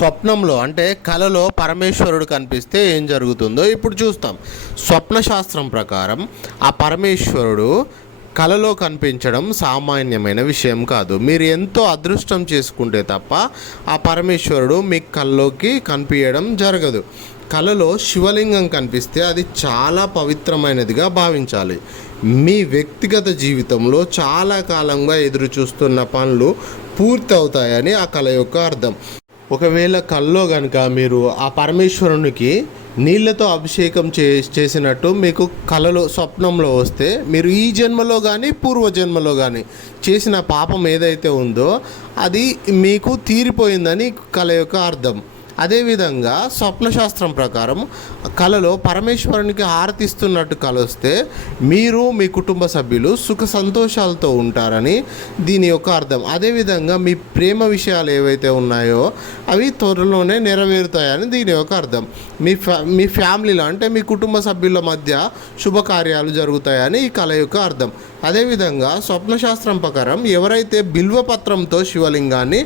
స్వప్నంలో అంటే కలలో పరమేశ్వరుడు కనిపిస్తే ఏం జరుగుతుందో ఇప్పుడు చూస్తాం. స్వప్న శాస్త్రం ప్రకారం ఆ పరమేశ్వరుడు కలలో కనిపించడం సామాన్యమైన విషయం కాదు. మీరు ఎంతో అదృష్టం చేసుకుంటే తప్ప ఆ పరమేశ్వరుడు మీ కల్లోకి కనిపించడం జరగదు. కలలో శివలింగం కనిపిస్తే అది చాలా పవిత్రమైనదిగా భావించాలి. మీ వ్యక్తిగత జీవితంలో చాలా కాలంగా ఎదురు చూస్తున్న పనులు పూర్తి అవుతాయని ఆ కళ యొక్క అర్థం. ఒకవేళ కల్లో కనుక మీరు ఆ పరమేశ్వరునికి నీళ్ళతో అభిషేకం చేసినట్టు మీకు కలలో స్వప్నంలో వస్తే మీరు ఈ జన్మలో కానీ పూర్వజన్మలో కానీ చేసిన పాపం ఏదైతే ఉందో అది మీకు తీరిపోయిందని కళ యొక్క అర్థం. అదేవిధంగా స్వప్నశాస్త్రం ప్రకారం కలలో పరమేశ్వరునికి హారతిస్తున్నట్టు కల వస్తే మీరు మీ కుటుంబ సభ్యులు సుఖ సంతోషాలతో ఉంటారని దీని యొక్క అర్థం. అదేవిధంగా మీ ప్రేమ విషయాలు ఏవైతే ఉన్నాయో అవి త్వరలోనే నెరవేరుతాయని దీని యొక్క అర్థం. మీ ఫ్యామిలీలో అంటే మీ కుటుంబ సభ్యుల మధ్య శుభకార్యాలు జరుగుతాయని ఈ కళ యొక్క అర్థం. అదేవిధంగా స్వప్నశాస్త్రం ప్రకారం ఎవరైతే బిల్వపత్రంతో శివలింగాన్ని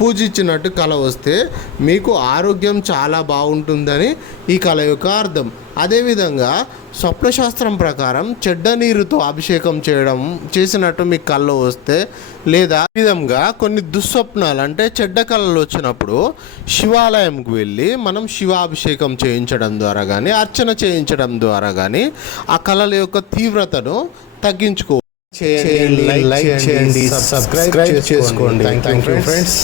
పూజించినట్టు కల వస్తే మీకు ఆరోగ్యం చాలా బాగుంటుందని ఈ కళ యొక్క అర్థం. అదేవిధంగా స్వప్నశాస్త్రం ప్రకారం చెడ్డ నీరుతో అభిషేకం చేసినట్టు మీకు కళ్ళు వస్తే లేదా విధంగా కొన్ని దుస్వప్నాలు అంటే చెడ్డ కళలు వచ్చినప్పుడు శివాలయంకు వెళ్ళి మనం శివాభిషేకం చేయించడం ద్వారా కానీ అర్చన చేయించడం ద్వారా కానీ ఆ కళల యొక్క తీవ్రతను తగ్గించుకోవచ్చు. లైక్ చేయండి, సబ్స్క్రైబ్ చేసుకోండి. Thank you friends.